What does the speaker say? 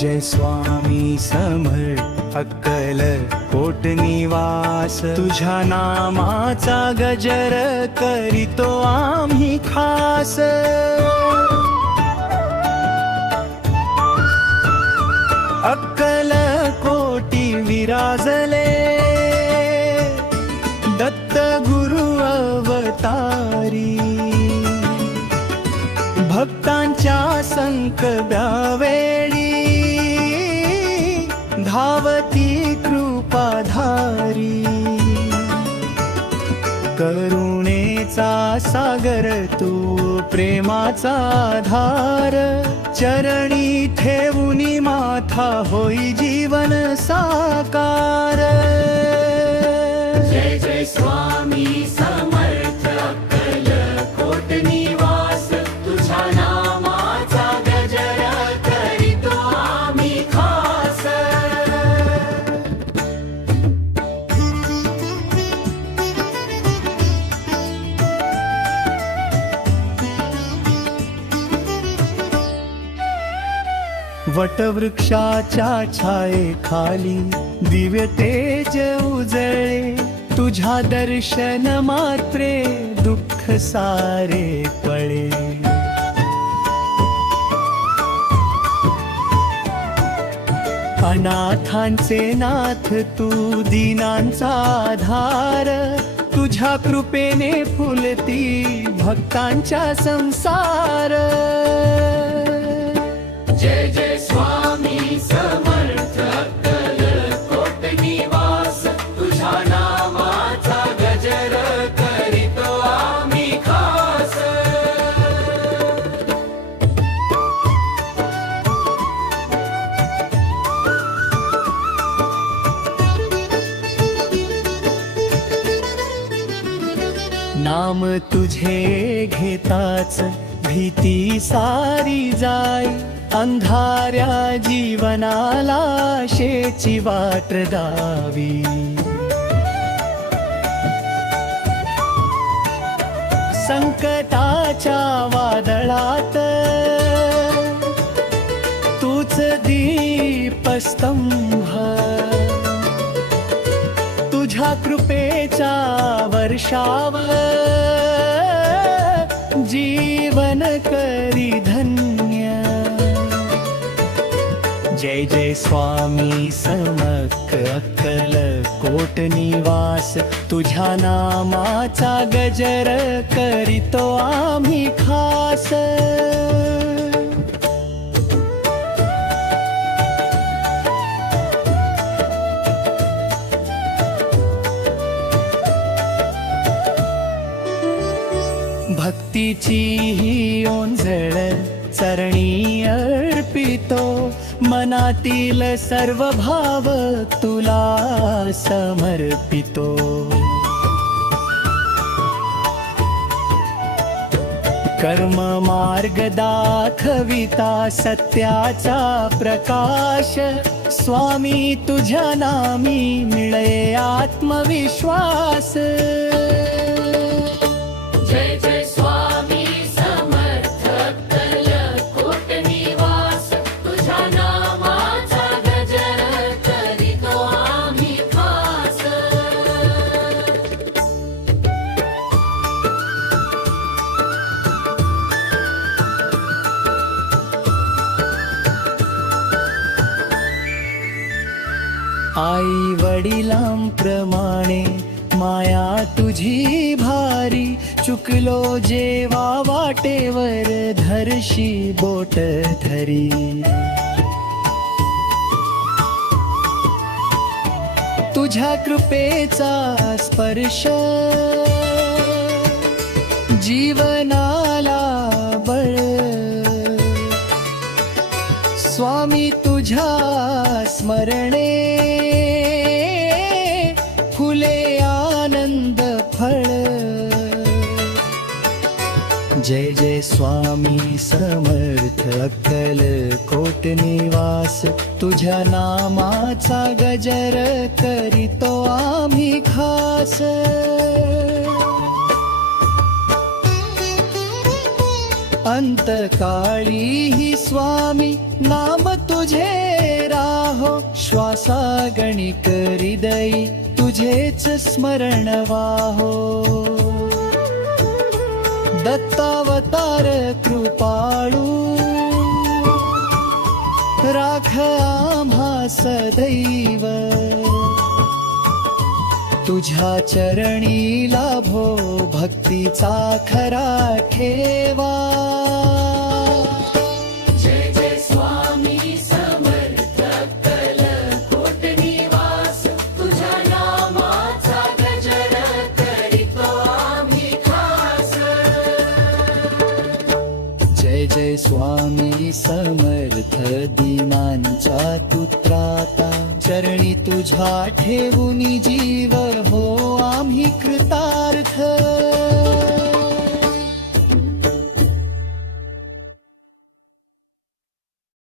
जय स्वामी समर्थ अक्कल कोट निवास, तुझ्या नामाचा गजर करीतो आम्ही खास। अक्कल कोटी विराजले दत्त गुरु अवतारी, भक्तांच्या संकटावेळी धावती कृपाधारी। करुणेचा सागर तू प्रेमाचा धार, चरणी ठेवूनी माथा होई जीवन साकार। जय जय स्वामी समर्थ अक्कल कोट निवास, तुझ्या नामाचा गजर करीतो आम्ही खास। वटवृक्षाच्या छायेखाली दिव्य तेज उजळे, तुझ्या दर्शन मात्रे दुःख सारे पळे। अनाथांचे नाथ तू दीनांचा आधार, तुझ्या कृपेने फुलती भक्तांच्या संसार। जय जय स्वामी समर्थ अक्कल कोट निवास, तुझ्या नामाचा गजर करीतो आम्ही खास। नाम तुझे घेताच भीती सारी जाय, अंधाऱ्या जीवनाला आशेची वाट दावी। संकटाच्या वादळात तूच दीपस्तंभ, तुझ्या कृपेच्या वर्षावर जीवन करी धन्य। जय जय स्वामी समर्थ अक्कल कोट निवास, तुझ्या नामाचा गजर करीतो आम्ही खास। भक्तीची ही ओंजळ चरणी अर्पितो, मनातील सर्व भाव तुला समर्पितो। कर्म मार्ग दाखविता सत्याचा प्रकाश, स्वामी तुझ्या नामी मिळे आत्मविश्वास। जय जय स्वामी समर्थ अक्कल कोट निवास, तुझ्या नामाचा गजर करीतो आम्ही खास। आई वडिलांप्रमाणे माया तुझी भारी, चुकलो जेवा वाटेवर धरशी बोट धरी। तुझ्या कृपेचा स्पर्श जीवनाला बळ, स्वामी तुझ्या स्मरणे फुले आनंद फळ। जय जय स्वामी समर्थ अक्कल कोट निवास, तुझ्या नामाचा गजर करीतो आम्ही खास। अंतकाळी ही स्वामी नाम तुझे तुझे राहो श्वासागणिक हृदयी तुझेच स्मरण वाहो दत्तावतार कृपाळू राख आम्हा सदैव तुझ्या चरणी लाभो भक्तीचा खरा ठेवा जय जय स्वामी समर्थ अक्कलकोट निवास तुझ्या नामाचा गजर करीतो आम्ही खास जय जय स्वामी समर्थ दीनांचा तू त्राता चरणी तुझ्या ठेवून जीव हो आम्ही कृतार्थ